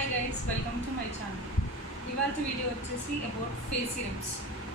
Hi guys, welcome to my channel. Ivalti video వచ్చేసి about face serums.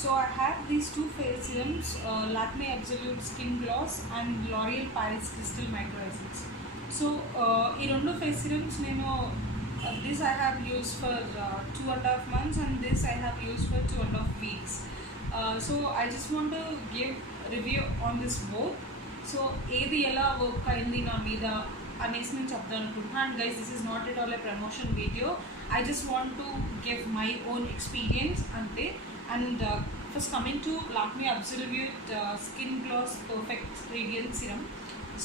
So I have these two face serums, Lakme Absolute Skin Gloss and L'Oreal Paris Crystal Micro Essence. So ఈ రెండు face serums నేను this I have used for 2.5 months and this I have used for 2.5 weeks. So I just want to give review on this both. So ఏది ఎలా వర్క్ అయింది నా మీద అనేసి నేను చెప్తాను అనుకుంటున్నాను. And guys, this is not at all a promotion video. I just want to give my own experience అంతే. And first coming to Lakme absolute skin gloss perfect radial serum.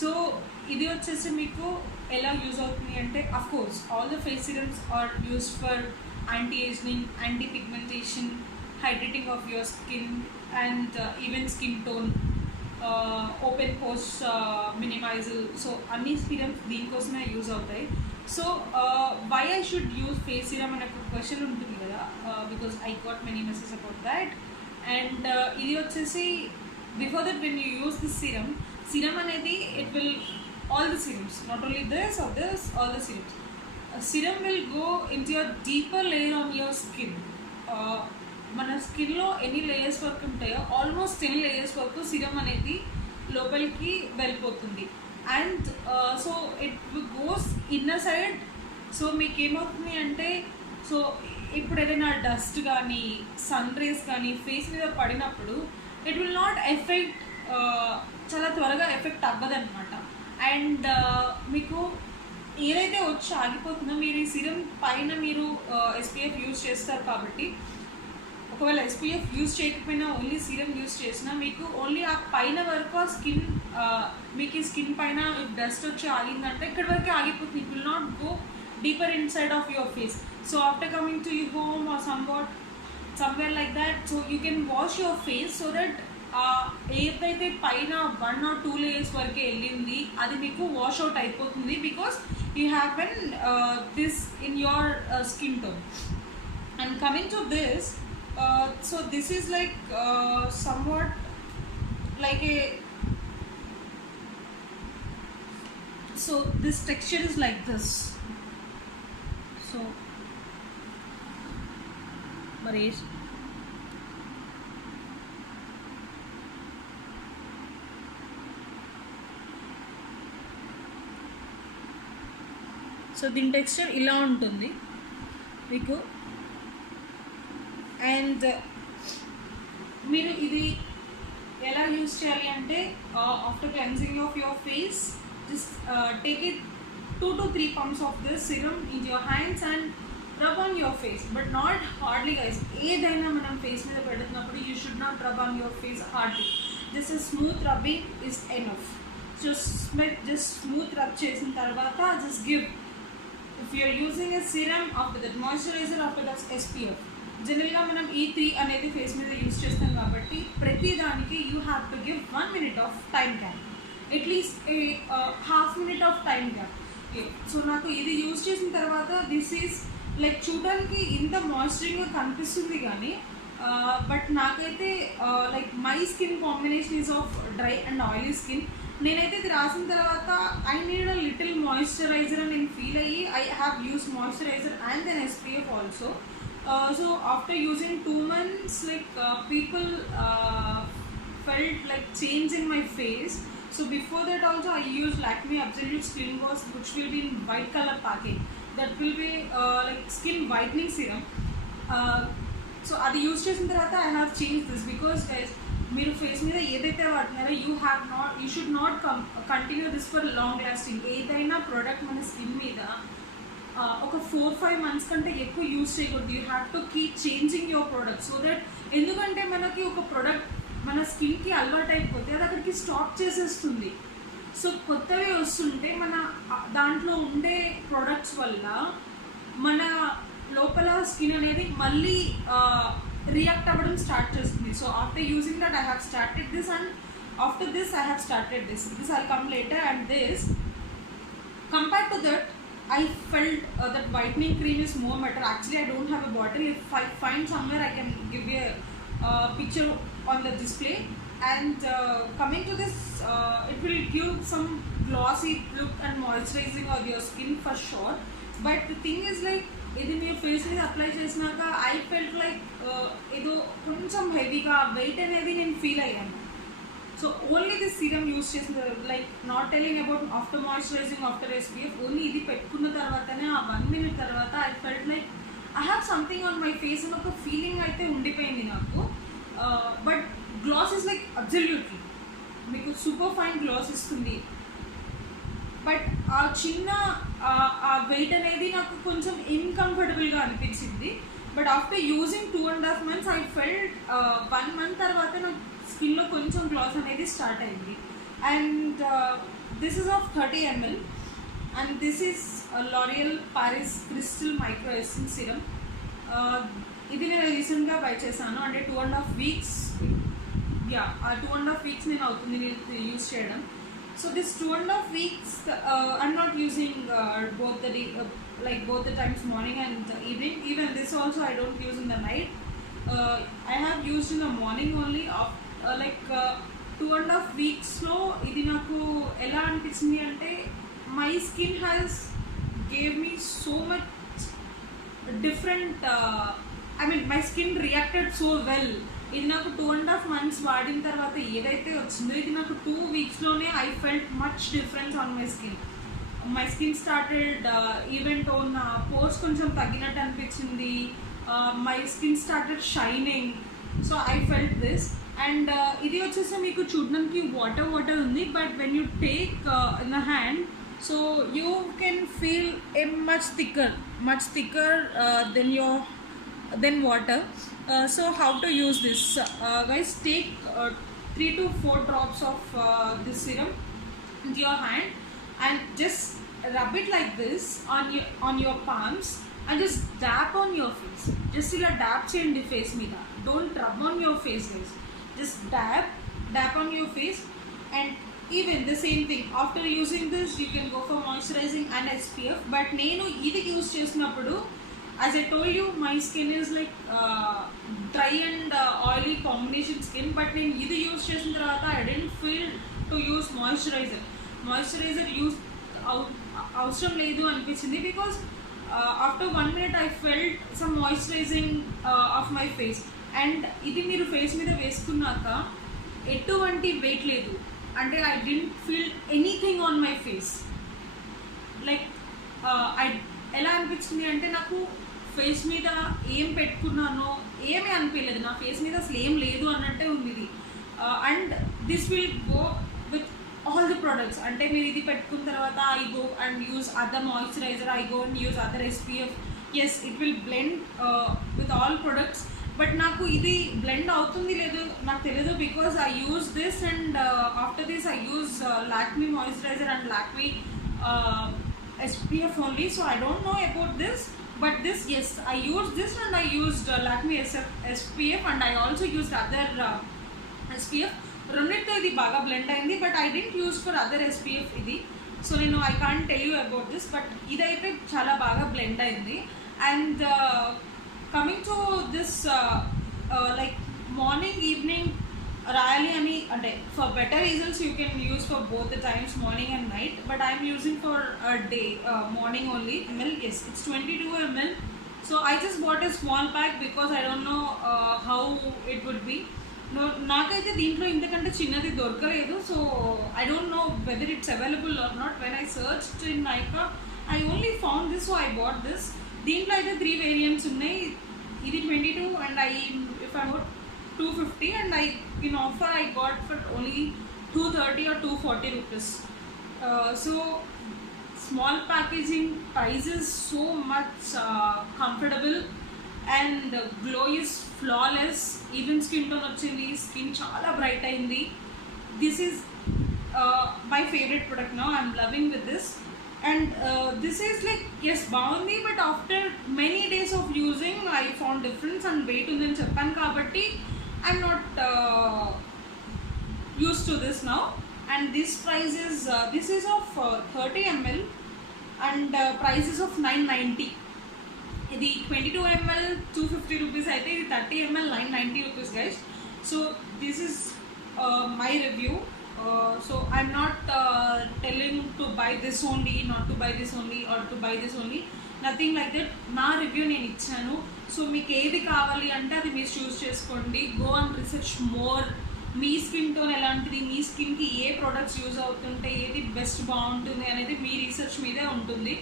So ఇది వచ్చేసి మీకు ఎలా యూజ్ అవుతుంది అంటే, of course all the face serums are used for anti ageing, anti pigmentation, hydrating of your skin and even skin tone, open pores minimizal. So అన్ని serums దీనికోసమే use అవుతాయి. So why I should use face serum అనే ఒక question ఉంటుంది కదా, because I got many message about that. And ఇది వచ్చేసి before that when you use this serum అనేది it will all the serums, not only this or this, all the serums, serum will go into your deeper layer on your skin. మన స్కిన్లో ఎన్ని లేయర్స్ వరకు ఉంటాయో ఆల్మోస్ట్ 10 లేయర్స్ వరకు సిరమ్ అనేది లోపలికి వెళ్ళిపోతుంది. And so it goes inner side. So మీకు ఏమవుతుంది అంటే, సో ఇప్పుడు ఏదైనా డస్ట్ కానీ సన్ రేస్ కానీ ఫేస్ మీద పడినప్పుడు ఇట్ విల్ నాట్ ఎఫెక్ట్, చాలా త్వరగా ఎఫెక్ట్ అవ్వదన్నమాట. అండ్ మీకు ఏదైతే వచ్చి ఆగిపోతుందో, మీరు ఈ సిరమ్ పైన మీరు SPF యూజ్ చేస్తారు కాబట్టి, ఒకవేళ SPF యూజ్ చేయకపోయినా ఓన్లీ సీరమ్ యూజ్ చేసినా మీకు ఓన్లీ ఆ పైన వరకు ఆ స్కిన్, మీకు ఈ స్కిన్ పైన డస్ట్ వచ్చి ఆగిందంటే ఇక్కడ వరకే ఆగిపోతుంది. It will not go deeper in side of your face. So after coming to your home or somewhere like that, so you can wash your face so that ఏదైతే పైన 1 or 2 లేయర్స్ వరకే వెళ్ళింది అది మీకు వాష్ అవుట్ అయిపోతుంది, because you have Ben this in your skin tone. And coming to this, so this is like somewhat like a, so this texture is like this. So Maresh, so దీని టెక్స్చర్ ఇలా ఉంటుంది మీకు. అండ్ మీరు ఇది ఎలా యూజ్ చేయాలి అంటే, after cleansing of your face just take it 2 to 3 pumps of this serum in your hands and rub on your face, but not hardly guys. ఏదైనా మనం ఫేస్ మీద పెడుతున్నప్పుడు you should not rub on your face hardly. Just a smooth rubbing is enough. Just smooth rub చేసిన తర్వాత just give, if you are using a serum, after that moisturizer, after that SPF. జనరల్గా మనం ఈ 3 అనేది ఫేస్ మీద యూజ్ చేస్తాం కాబట్టి ప్రతి దానికి you have to give 1 minute of time gap, at least ½ minute of time gap. So నాకు ఇది యూజ్ చేసిన తర్వాత దిస్ ఈజ్ లైక్ చూడడానికి ఇంత మాయిశ్చరింగ్గా కనిపిస్తుంది కానీ, బట్ నాకైతే like my skin combination is of dry and oily skin. నేనైతే ఇది రాసిన తర్వాత I need a little moisturiser అని నేను ఫీల్ అయ్యి I have use moisturiser and then SPF also. So after using 2 months, like people felt like change in my face. So before that also I used Lakme Absolute Skin Gloss, which will be in white color packaging. That will be like skin whitening serum. So adi use chesin tarvata I have changed this, because guys, మీరు face మీద ఏదైతే వాడుతున్నారో you should not continue this for long lasting. ఏదైనా product మన skin మీద ఒక 4-5 months కంటే ఎక్కువ యూజ్ చేయకూడదు. You have to keep changing your product so that, ఎందుకంటే మనకి ఒక ప్రోడక్ట్ మన స్కిన్కి అలవాటు అయిపోతే అది అక్కడికి స్టాప్ చేసేస్తుంది. సో కొత్తవి వస్తుంటే మన దాంట్లో ఉండే ప్రోడక్ట్స్ వల్ల మన లోపల స్కిన్ అనేది మళ్ళీ రియాక్ట్ అవ్వడం స్టార్ట్ చేస్తుంది. So after using that I have started this, and after this I have started this I'll come later. And this compare to that I felt that whitening cream is more better. Actually, I don't have a bottle. If I find somewhere, I can give you a picture on the display. And coming to this, it will give some glossy look and moisturizing of your skin for sure. But the thing is like ఇది మీరు face మీద అప్లై చేసినాక I felt like ఏదో కొంచెం హెవీగా వెయిట్ అనేది నేను feel అయ్యాను. So only this serum use చేసిన like not telling about after moisturising after SPF, ఓన్లీ ఇది పెట్టుకున్న తర్వాతనే ఆ 1 minute తర్వాత I felt like I have something on my face అని ఒక ఫీలింగ్ అయితే ఉండిపోయింది నాకు. But gloss is like absolutely మీకు సూపర్ ఫైన్ గ్లాస్ ఇస్తుంది. బట్ ఆ చిన్న ఆ వెయిట్ అనేది నాకు కొంచెం ఇన్కంఫర్టబుల్గా అనిపించింది. But after using 2.5 months I felt 1 month తర్వాత నాకు స్కిన్లో కొంచెం గ్లాస్ అనేది స్టార్ట్ అయింది. And this is of 30 ml and this is L'Oreal Paris Crystal Micro Essence Serum. ఇది నేను రీసెంట్గా బై చేశాను, అంటే 2.5 weeks, ఆ 2.5 weeks నేను అవుతుంది నేను యూజ్ చేయడం. So this 2.5 weeks I'm not using both the times morning and evening. Even this also I don't use in the night. I have used in the morning only. 2.5 weeks లో ఇది నాకు ఎలా అనిపించింది అంటే my skin has gave me so much different I mean my skin reacted so well. ఇది నాకు 2.5 months వాడిన తర్వాత ఏదైతే వచ్చిందో ఇది నాకు 2 weeksలోనే I felt much difference on my skin. My skin started even tone, pores కొంచెం తగ్గినట్టు అనిపించింది, my skin started shining. So I felt this. And ఇది వచ్చేసి మీకు చూడడానికి వాటర్ ఉంది, but when you take in the hand so you can feel a much thicker than water. So how to use this? Guys, take 3 to 4 drops of this serum into your hand and just rub it like this on your palms and just dab on your face. Just ila dab cheyandi face meeda, don't rub on your face guys, just dab on your face. And even the same thing, after using this you can go for moisturizing and SPF. but nenu idi use chesinappudu, as I told you, my skin is like dry and oily combination skin. But నేను ఇది యూస్ చేసిన తర్వాత I didn't feel to use moisturizer use అవసరం లేదు అనిపించింది. Because after 1 minute I felt some moisturizing of my face. And ఇది మీరు face మీద వేసుకున్నాక ఎటువంటి వెయిట్ లేదు, అంటే I didn't feel anything on my face. Like ఎలా అనిపించింది అంటే నాకు ఫేస్ మీద ఏం పెట్టుకున్నానో ఏమీ అనిపించలేదు, నా ఫేస్ మీద అసలు ఏం లేదు అన్నట్టే ఉంది ఇది. And this will go with all the products. అంటే మీరు ఇది పెట్టుకున్న తర్వాత I go and use other moisturiser, I go and use other SPF. Yes, it will blend with all products. But నాకు ఇది బ్లెండ్ అవుతుంది లేదు నాకు తెలియదు, because I use this and after this I use Lakme moisturiser and Lakme SPF only. So I don't know about this. But this, yes, I used this and I used Lakme SPF and I also used other SPF. రెండితో ఇది బాగా బ్లెండ్ అయింది, but I dent use for other SPF ఇది. సో నేను I can't tell you about this, but ఇదైతే చాలా బాగా బ్లెండ్ అయింది. And coming to this like morning evening రాయాలి అని అంటే for better reasons you can use for both the times morning and night, but I'm using for day morning only. ml, yes, it's 22 ml. So I just bought a small pack because I don't know how it would be. No, నాకైతే దీంట్లో ఇంతకంటే చిన్నది దొరకలేదు. So I don't know whether it's available or not. When I searched in Nykaa I only found this, so I bought this. దీంట్లో అయితే 3 variants ఉన్నాయి. ఇది 22 and if I bought 250 and in offer I got for only 230 or 240 rupees. So small packaging, price is so much comfortable and the glow is flawless. Even skin tone ochindi, skin chaala bright ayindi. This is my favorite product now. I'm loving with this. And this is like, yes, baagundi, but after many days of using I found difference and weight undani cheppanu kabatti I'm not used to this now. And this price is this is of 30 ml and price is of 990. ఇది 22 ml 250 rupees అయితే ఇది 30 ml 990 rupees guys. So this is my review. So I'm not telling to buy this only, not to buy this only, or to buy this only. Nothing like that. నా రివ్యూ నేను ఇచ్చాను. సో మీకు ఏది కావాలి అంటే అది మీరు చూస్ చేసుకోండి. Go and research more. Me skin tone ఎలాంటిది, మీ స్కిన్కి ఏ ప్రోడక్ట్స్ యూజ్ అవుతుంటే ఏది బెస్ట్ బాగుంటుంది అనేది మీ రీసెర్చ్ మీదే ఉంటుంది.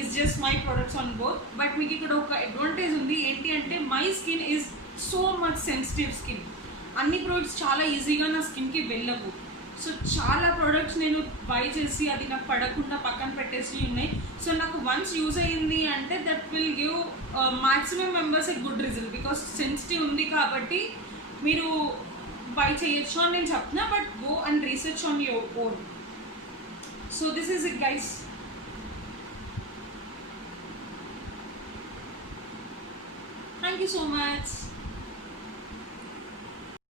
Is just my products on both. But మీకు ఇక్కడ ఒక అడ్వాంటేజ్ ఉంది. ఏంటి అంటే my skin is so much sensitive skin. అన్ని ప్రోడక్ట్స్ చాలా ఈజీగా నా స్కిన్కి వెళ్ళవు. సో చాలా ప్రోడక్ట్స్ నేను బై చేసి అది నాకు పడకుండా పక్కన పెట్టేసి ఉన్నాయి. సో నాకు వన్స్ యూజ్ అయ్యింది అంటే that will give maximum members a good result. Because sensitive ఉంది కాబట్టి మీరు బై చేయొచ్చు అని నేను చెప్తున్నా. But go and research on your own. So this is it guys. Thank you so much.